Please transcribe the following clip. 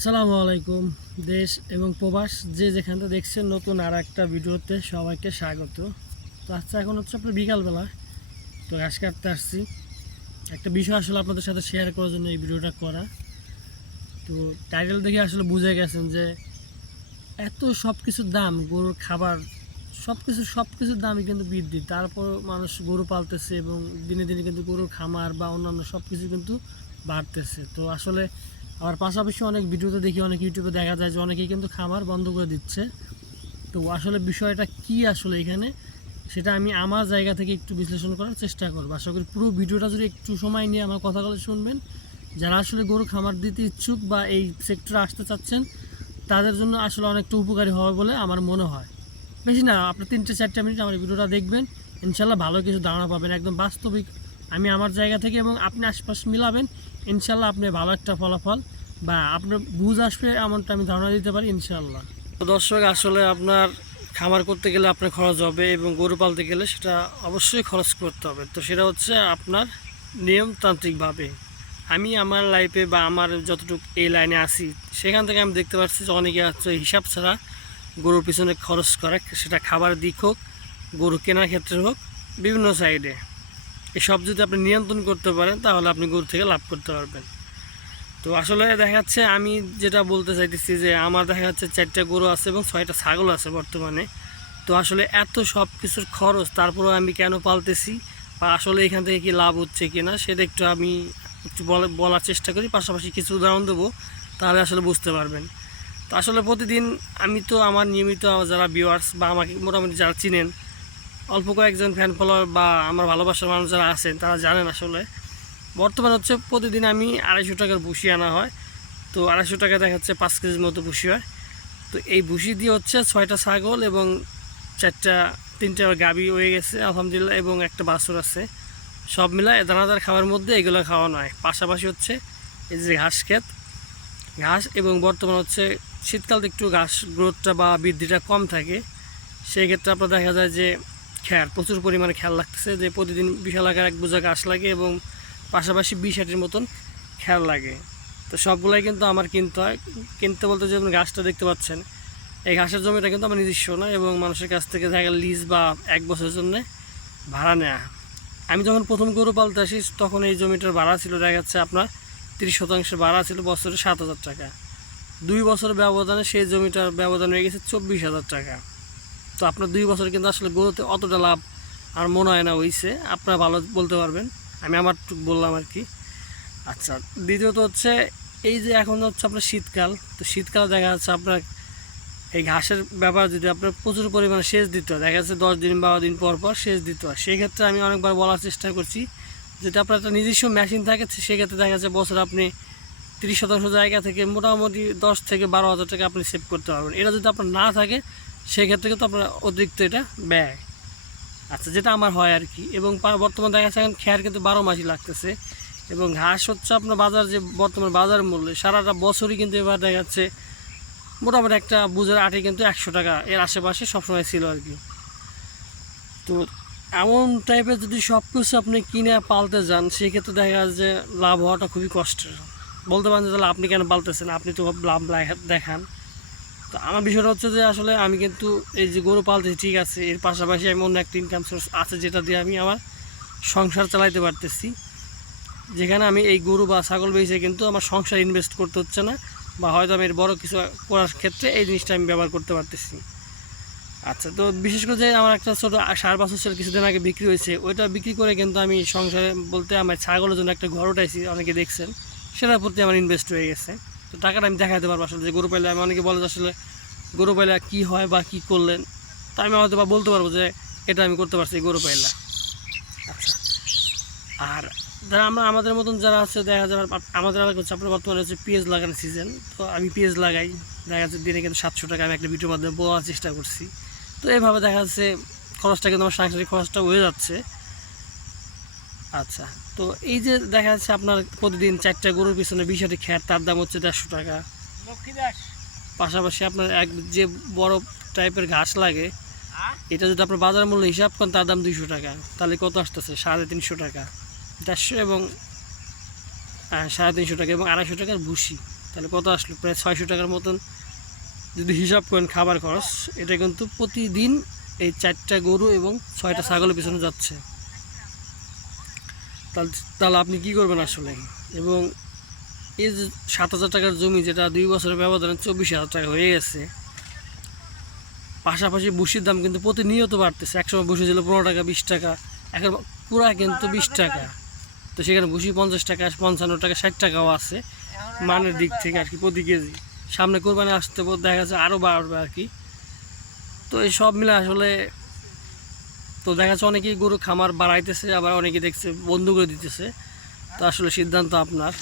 আসসালামু আলাইকুম। দেশ এবং প্রবাস যে যেখানটা দেখছেন নতুন আর একটা ভিডিওতে সবাইকে স্বাগত। তো আচ্ছা, এখন হচ্ছে আপনার বিকালবেলা, তো ঘাস কাটতে আসছি। একটা বিষয় আসলে আপনাদের সাথে শেয়ার করার জন্য এই ভিডিওটা করা। তো টাইটেল দেখে আসলে বুঝে গেছেন যে এত সব কিছুর দাম, গরুর খাবার, সব কিছুর দামই কিন্তু বৃদ্ধি। তারপর মানুষ গরু পালতেছে এবং দিনে দিনে কিন্তু গরুর খামার বা অন্যান্য সব কিছু কিন্তু বাড়তেছে। তো আসলে আবার পাশাপাশি অনেক ভিডিওতে দেখি, অনেক ইউটিউবে দেখা যায় যে অনেকেই কিন্তু খামার বন্ধ করে দিচ্ছে। তো আসলে বিষয়টা কি আসলে এখানে, সেটা আমি আমার জায়গা থেকে একটু বিশ্লেষণ করার চেষ্টা করবো। আশা করি পুরো ভিডিওটা যদি একটু সময় নিয়ে আমার কথাগুলো শুনবেন, যারা আসলে গরু খামার দিতে ইচ্ছুক বা এই সেক্টরে আসতে চাচ্ছেন, তাদের জন্য আসলে অনেকটা উপকারী হবে বলে আমার মনে হয়। বেশি না, আপনি 3-4 মিনিট আমার ভিডিওটা দেখবেন, ইনশাল্লাহ ভালো কিছু ধারণা পাবেন, একদম বাস্তবিক। আমি আমার জায়গা থেকে এবং আপনি আশপাশ মিলাবেন, ইনশাল্লাহ আপনি ভালো একটা ফলাফল বা আপনার বুঝ আসবে, এমনটা আমি ধারণা দিতে পারি ইনশাল্লাহ। তো দর্শক, আসলে আপনার খামার করতে গেলে আপনার খরচ হবে এবং গরু পালতে গেলে সেটা অবশ্যই খরচ করতে হবে। তো সেটা হচ্ছে আপনার নিয়মতান্ত্রিকভাবে। আমি আমার লাইফে বা আমার যতটুকু এই লাইনে আসি, সেখান থেকে আমি দেখতে পাচ্ছি যে অনেকে হচ্ছে হিসাব ছাড়া গরুর পিছনে খরচ করে, সেটা খাবার দিক হোক, গরু কেনার ক্ষেত্রে হোক, বিভিন্ন সাইডে। এসব যদি আপনি নিয়ন্ত্রণ করতে পারেন, তাহলে আপনি গরু থেকে লাভ করতে পারবেন। তো আসলে দেখা যাচ্ছে, আমি যেটা বলতে চাইতেছি যে আমার দেখা যাচ্ছে 4টা গরু আছে এবং 6টা ছাগল আছে বর্তমানে। তো আসলে এত সব কিছুর খরচ, তারপরেও আমি কেন পালতেছি বা আসলে এখান থেকে কি লাভ হচ্ছে কিনা, সেটা একটু আমি একটু বলার চেষ্টা করি, পাশাপাশি কিছু উদাহরণ দেবো, তাহলে আসলে বুঝতে পারবেন। তো আসলে প্রতিদিন আমি তো আমার নিয়মিত যারা ভিউয়ার্স বা আমাকে মোটামুটি যারা চিনেন, অল্প কয়েকজন ফ্যান ফলোয়ার বা আমার ভালোবাসার মানুষ যারা আছেন, তারা জানেন আসলে বর্তমান হচ্ছে প্রতিদিন আমি 250 টাকার ভুসি আনা হয়। তো 250 টাকা দেখা যাচ্ছে 5 কেজির মতো ভুসি হয়। তো এই ভুসি দিয়ে হচ্ছে 6টা ছাগল এবং 3টা গাভী হয়ে গেছে আলহামদুলিল্লাহ, এবং একটা বাছুর আছে। সব মিলায় দানাদার খাওয়ার মধ্যে এগুলো খাওয়ানো হয়। পাশাপাশি হচ্ছে এই যে ঘাস ক্ষেত, ঘাস, এবং বর্তমান হচ্ছে শীতকালতে একটু ঘাস গ্রোথটা বা বৃদ্ধিটা কম থাকে। সেই ক্ষেত্রে আপনার দেখা যায় যে প্রচুর পরিমাণে খেয়াল লাগতেছে, যে প্রতিদিন বিশাল আকার এক বোঝা ঘাস লাগে এবং পাশাপাশি 20-60 মতন খেয়াল লাগে। তো সবগুলাই কিন্তু আমার কিনতে হয়। কিনতে বলতে যে ঘাসটা দেখতে পাচ্ছেন, এই ঘাসের জমিটা কিন্তু আমার নিজস্ব না, এবং মানুষের কাছ থেকে দেখা লিজ বা 1 বছরের জন্য ভাড়া নেওয়া। আমি যখন প্রথম গরু পালতে আসি, তখন এই জমিটার ভাড়া ছিল দেখা যাচ্ছে আপনার 30% ভাড়া ছিল, বছরে 7,000 টাকা। 2 বছরের ব্যবধানে সেই জমিটার ব্যবধান হয়ে গেছে 24,000 টাকা। তো আপনার 2 বছর কিন্তু আসলে গরুতে অতটা লাভ আর মনে হয় না হয়েছে, আপনারা ভালো বলতে পারবেন, আমি আমার বললাম আর কি। আচ্ছা, দ্বিতীয়ত হচ্ছে এই যে এখন হচ্ছে আপনার শীতকাল, তো শীতকাল দেখা যাচ্ছে আপনার এই ঘাসের ব্যাপার যদি আপনার প্রচুর পরিমাণে সেচ দিতে হয়, দেখা যাচ্ছে 10 দিন 12 দিন পর পর সেচ দিতে হয়। সেই ক্ষেত্রে আমি অনেকবার বলার চেষ্টা করছি, যদি আপনার একটা নিজস্ব মেশিন থাকে, সেক্ষেত্রে দেখা যাচ্ছে বছর আপনি 30% জায়গা থেকে মোটামুটি 10 থেকে 12,000 টাকা আপনি সেভ করতে পারবেন। এটা যদি আপনার না থাকে, সেক্ষেত্রে কিন্তু আপনার অতিরিক্ত এটা ব্যয়। আচ্ছা, যেটা আমার হয় আর কি। এবং বর্তমানে দেখা যাচ্ছে এখন খ্যার কিন্তু 12 মাসই লাগতেছে, এবং ঘাস হচ্ছে আপনার বাজার যে বর্তমান বাজার মূল্য, সারাটা বছরই কিন্তু এবার দেখা যাচ্ছে মোটামুটি একটা বুঝের আটে কিন্তু 100 টাকা এর আশেপাশে সবসময় ছিল আর কি। তো এমন টাইপের যদি সব কিছু আপনি কিনে পালতে যান, সেক্ষেত্রে দেখা যায় যে লাভ হওয়াটা খুবই কষ্টের। বলতে পারেন যে তাহলে আপনি কেন পালতেছেন, আপনি তো লাভ দেখান। তো আমার বিষয়টা হচ্ছে যে আসলে আমি কিন্তু এই যে গরু পালতেছি ঠিক আছে, এর পাশাপাশি আমি অন্য একটা ইনকাম সোর্স আছে, যেটা দিয়ে আমি আমার সংসার চালাইতে পারতেছি। যেখানে আমি এই গরু বা ছাগল বেঁচে কিন্তু আমার সংসার ইনভেস্ট করতে হচ্ছে না, বা হয়তো আমি এর বড়ো কিছু করার ক্ষেত্রে এই জিনিসটা আমি ব্যবহার করতে পারতেছি। আচ্ছা, তো বিশেষ করে যে আমার একটা ছোটো 5.5 বছর কিছুদিন আগে বিক্রি হয়েছে, ওইটা বিক্রি করে কিন্তু আমি সংসারে বলতে আমার ছাগলের জন্য একটা ঘর উঠাইছি, অনেকে দেখছেন, সেটার প্রতি আমার ইনভেস্ট হয়ে গেছে। তো টাকাটা আমি দেখাতে পারবো আসলে যে গরু পাইলে, আমি অনেকে বলে যে আসলে গরু পাইলা কী হয় বা কী করলেন, তা আমি হয়তো বা বলতে পারবো যে এটা আমি করতে পারছি গরু পাইলা। আচ্ছা, আর যারা আমাদের মতন যারা আছে, দেখা যায় আমাদের এলাকা হচ্ছে আপনার বর্তমানে হচ্ছে পেঁয়াজ লাগানোর সিজন। তো আমি পেঁয়াজ লাগাই, দেখা যাচ্ছে দিনে কিন্তু 700 টাকা আমি একটা ভিডিওর মাধ্যমে বলার চেষ্টা করছি। তো এইভাবে দেখা যাচ্ছে খরচটা কিন্তু আমার সাংসারিক খরচটা হয়ে যাচ্ছে। আচ্ছা, তো এই যে দেখা যাচ্ছে আপনার প্রতিদিন 4টা গরুর পিছনে 20 খ্যার, তার দাম হচ্ছে 150 টাকা। পাশাপাশি আপনার যে বড় টাইপের ঘাস লাগে, এটা যদি আপনার বাজার মূল্য হিসাব করেন, তার দাম 200 টাকা। তাহলে কত আসতেছে? 350 টাকা। 150 এবং 350 টাকা এবং 250 টাকার ভুসি। তাহলে কত আসলো? প্রায় 600 টাকার মতন যদি হিসাব করেন খাবার খরচ। এটা কিন্তু প্রতিদিন এই 4টা গরু এবং 6টা ছাগলের পিছনে যাচ্ছে। তাহলে আপনি কি করবেন আসলে? এবং এই যে 7,000 টাকার জমি, যেটা 2 বছরের ব্যবধানে 24,000 টাকা হয়ে গেছে, পাশাপাশি ভুসির দাম কিন্তু প্রতিনিয়ত বাড়তেছে। একসময় ভুসি ছিল 15 টাকা 20 টাকা, এখন পুরা কিন্তু 20 টাকা। তো সেখানে ভুসি 50 টাকা 55 টাকা 60 টাকাও আছে মানের দিক থেকে আর কি প্রতি কেজি। সামনে কোরবানি আসতে দেখা যাচ্ছে আরও বাড়বে আর কি। তো এই সব মিলে আসলে তো দেখা যাচ্ছে অনেকেই গরু খামার বাড়াইতেছে, আবার অনেকে দেখছে বন্ধ করে দিতেছে। তো আসলে সিদ্ধান্ত আপনার।